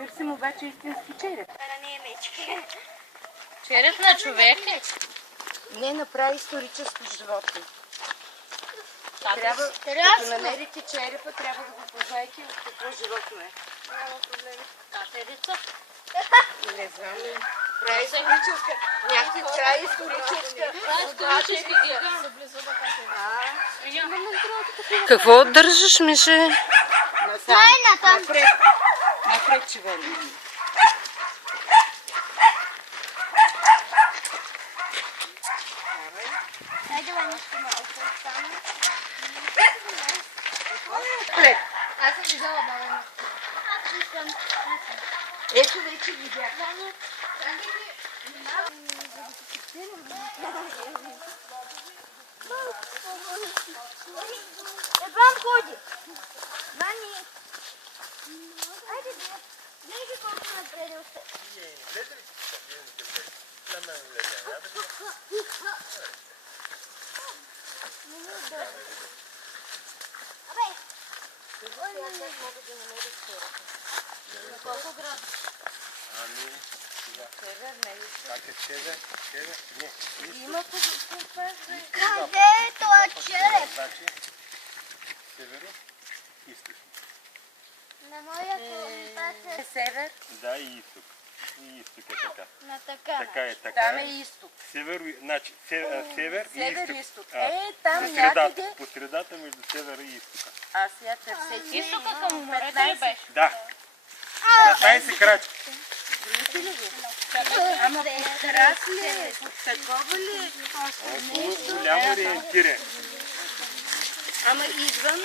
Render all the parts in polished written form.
Търсим обаче истински череп. Това не е мечка. Череп на човек ли? Не направи историческо животно. Трябва. Като намерите черепа, трябва да го познаете от какво животно е. Няма проблеми. Катерица. Не знам. Прави историческа. Някой прави историческа. Исторически гигант. Какво държиш, Мише? Напред. Напред, чевели. Хайде, нещо малко остана. Напред. Аз съм взела балена. Аз искам. Ето вече видях. Ебан ходи. Вани. Хайде, гледай колко напред още. Абе. Колко градуса? Как е север? Север? Не. Има Къде е това череп? Значи северо, източно. На моя коментация. север, Да, и изток. И изток е така. На така. Така е, така там е е. изток. Север, значи север и Север изток. и изток. А, Там по средата, някъде. по средата между севера и изтока. Аз я търсех. Изтока към морето ли беше? Да. 15 крачки. Ама под терас ли е? Под такова ли е? Голямо ориентир е. Ама извън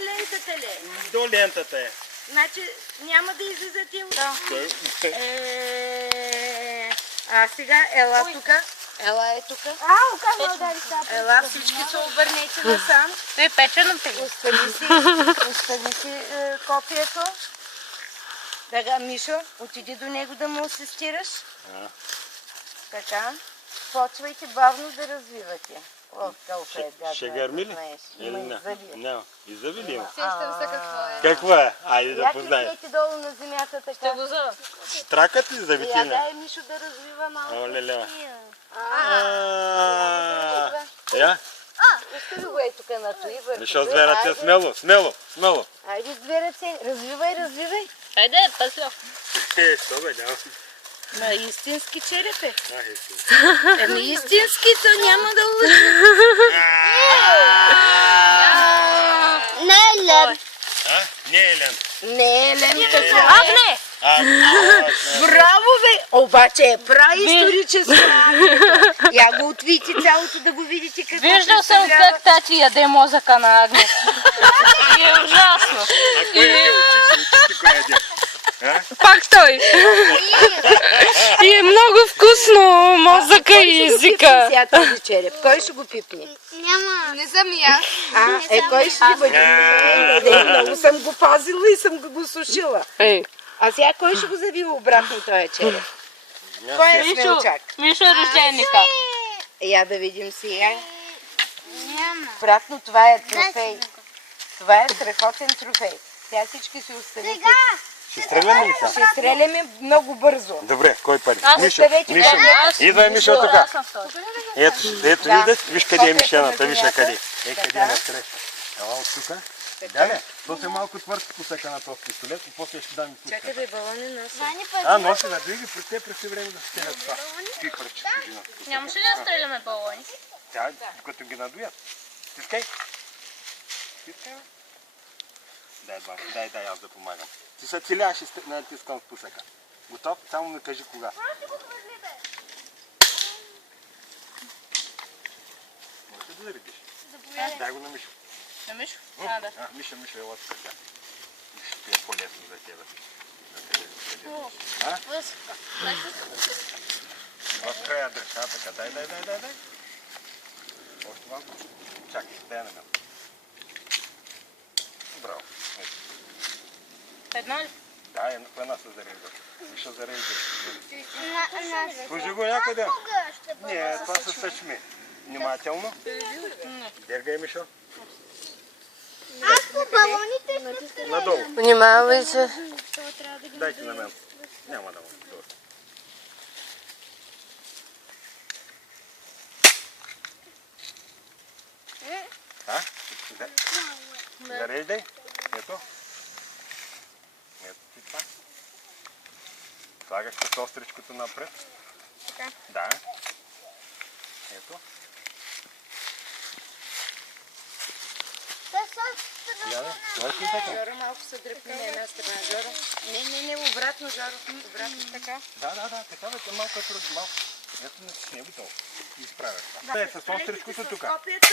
лентата ли е? До лентата е. Значи няма да излизате от... Той- А сега ела тук. Ела е тук. Ау, как да удари стапа? Ела всички се обърнете насам. Той печено пили. Остави си копието. Така, Мишо, отиди до него да му асистираш. Така. Почвайте бавно да развивате. О, колко е гадно. Ще гърми ли? знаеш. Или Има и не? зъби. Не. И зъби ли има? Сещам се какво е. Какво е? Айде да Я познаем. клекнете долу на земята така. Го за. Штракат ли зъбите? Я Не? дай Мишо да развива малко. Оле, лева. Я? Остави го е тук на той върху. Защо с две ръце? Смело, смело, смело. Айде с две ръце. Развивай, развивай. Хайде, пъсля. Що бе, няма. На истински череп е. Ай, си. Еми истински, то няма да лъжи. Не е лед. А? Не е лен. Не е лента. Агне! Браво, бе! Обаче е праисторическа. Я го отвийте цялото да го видите какво Виждал съм как тати яде мозъка на Агнес. И е ужасно. А кой е очите кой яде? Пак той. И е много вкусно мозъка и езика. Сега този череп. Кой ще го пипне? Няма. Не съм и аз. Кой ще ги бъде? Много съм го пазила и съм го сушила. Ей, А сега кой ще го завива обратно този череп? Кой е Мишо, смелчак? Мишо е рожденика. Я да видим сега. Няма. Обратно това е трофей. Това е страхотен трофей. Сега всички си оставите. Сега. Ще стреляме ли са? Ще стреляме много бързо. Добре, кой пари? Аз Мишо, оставете Мишо. да- Идвай, Мишо, тук. Аз съм втори. Ето, виждаш, виж къде е Копията мишената, на виж земята. къде. Къде Така. е настреща. Ела от тук. Дале, то се малко твърд посека на този пистолет и после ще дам и Чакай пуска. бе, балони носи. Вани Носи на други, при те през време да стелят това. Ти парче, жена. Нямаше ли да стреляме балони? Тя, като ги надуят. Стискай. Стискай, бе. Дай, аз да помагам. Ти се целяш и натискам спусъка. Готов? Само ми кажи кога. Може да заредиш? Дай го на Мишо. На Мишо? А, да. Миша, ела тук. Ще е по-лесно за тебе. В края дъша, така. Дай. Още малко. Чакай, дай на мен. Браво. Едно ли? Да, една се зарежда. Миша зарежда. На Служи го някъде. кога ще бъде? Не, това са съчми. Внимателно. Дергай, Мишо. Аз Балоните Надолу. Внимавай се. Дайте на мен. Няма да му. А? Зареждай. Ето. Ето ти това. Слагаш като остричкото напред. Да. Ето. Я, слагаш ли така? Жоро, малко се дръпни на една страна, Жоро. Не, обратно, Жоро. Обратно, така. Да, така бе, малко е трудно, малко. Ето не е готово. Изправяш. Да, е с остричкото тук. Копията,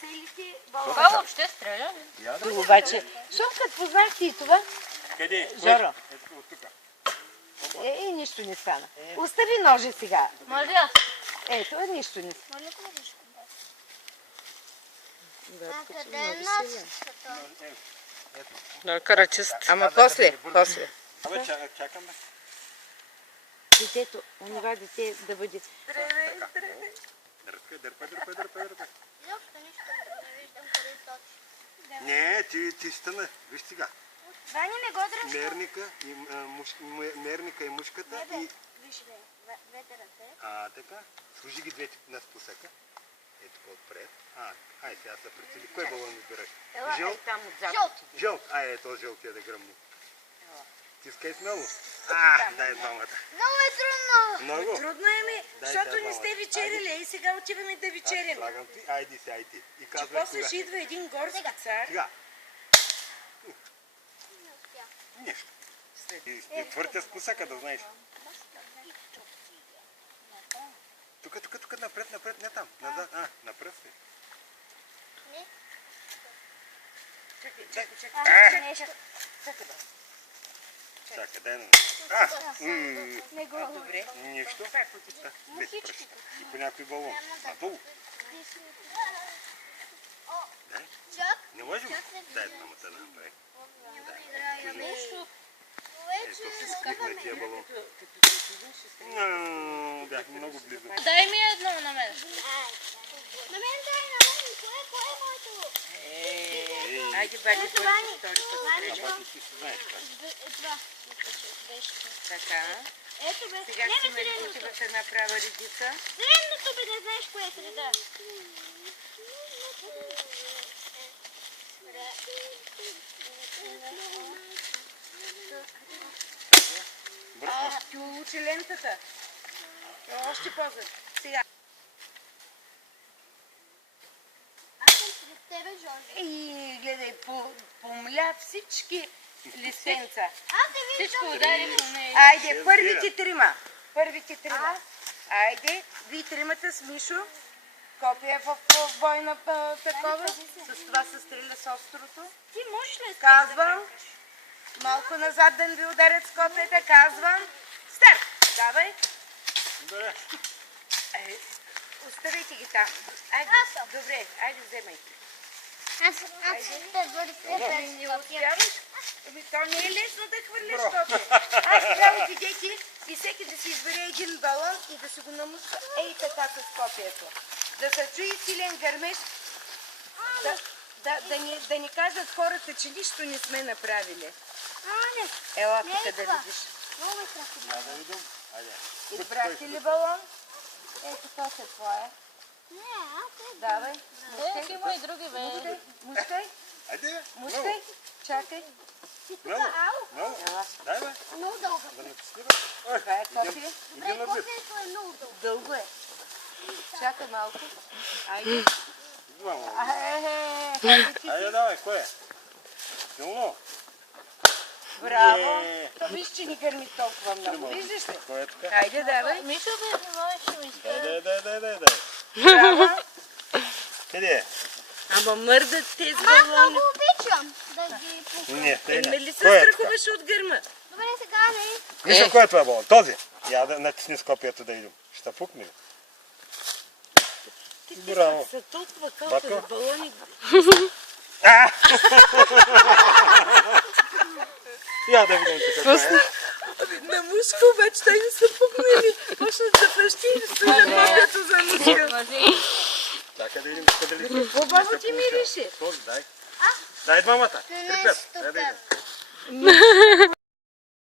целите балони. Това въобще стреля ли? Я да. Обаче, защото като познахте и това, Къде? Жоро. Ето от тук. нищо не стана. Остави ножа сега. Може ли аз? Ето, нищо не стана. къде е носата? Да, карачист. Ама после. Абе, чакам бе. Детето, онова дете да бъде. Дърпай. Изобщо нищо не виждам къде точи. Не, ти стана. Виж сега. Вани не го дръжка. Мерника и мушката и... Виж бе, двете ръце. Така. Служи ги двете на спусъка. Ето по-отпред. Ай, сега се прицели. Кой балон избираш? Жълт? Там отзад. Жълт. Ето жълтия да гръмни. Тискай смело. Дай двамата. Много е трудно. Много. Трудно е ми, Дай защото сега не сте двамата. вечерили. И сега отиваме да вечеряме. Слагам ти. Айди си, айди. И Че казвай после кога. ще идва един горски цар. Сега. Нищо. И твъртя спусъка, да знаеш. Тук, напред, не там. Назад. Напред си. Чакай, дай на. Не го. Добре. Нищо. Без пръща. И по някой балон. Надолу. Дай. Не можем? Дай двамата да направи. Ето, спихна тия балон. Бях много близо. Дай ми едно на мен. На мен дай, на мен. Кое е моето? Айде, бати, първи, втори път. Ама ти си знаеш как. Това. Така. Ето бе. Сега Не ще бе, ме средното. рибути в една права редица. Средното бе, не знаеш кое е среда. Ти улучи лентата. Още по-зад. Сега. Аз съм сред тебе, Жоржи. И гледай, помля всички листенца. Аз те Всичко виждам. удари по нея. Айде, първите трима. Айде, вие тримата с Мишо. Копия в бойна такова. С това се стреля с острото. Ти можеш ли? Казвам. Малко назад да не ви ударят с копията. Казвам. Старт! Давай. Добре. Оставете ги там. Айде, Аз съм. добре. Айде, вземайте. Аз ще бъде Не успяваш? То не е лесно да хвърлиш копия. Аз сега отидете и всеки да си избере един балон и да си го намуска така с копието. Да се чуи силен гърмеж. Да ни кажат хората, че нищо не сме направили. Ела тук да видиш. Много ме страхува. Да видим. Айде. Избрахте ли балон? Ето то се твоя. Не, аз не. Давай. Има и други бе. Мускай. Айде. Мускай. Чакай. Много. Много. Дай бе. Много дълго. Да не пусни бе. Това е копия. Добре, копието е много дълго. Дълго е. Чакай малко. Айде. Двама. Айде, Давай, кой е? Силно. Браво. Виж, че ни гърми толкова много. Виждаш ли? Кой е така? Айде, давай. Мишо бе, не можеш ми се. Дай. Браво. Къде е? Ама мърдат тези Аз балони. много обичам да ги пускам. Не, тъй Ме ли се Кой е така? страхуваш от гърма? Добре, сега не. Вижте кой е това балон? Този. Я да натисни с копията да видим. Ще пукне ли? Браво. Са толкова Батко? калка балони. Я да видим какво е. На мушка обаче той не са пукнали. Почнат да пъщи и стои на копието за мушка. Чакай да видим къде ли са. Хубаво ти мирише. Този дай. Дай двамата. Не, не, Репет. тук. Дай да идем.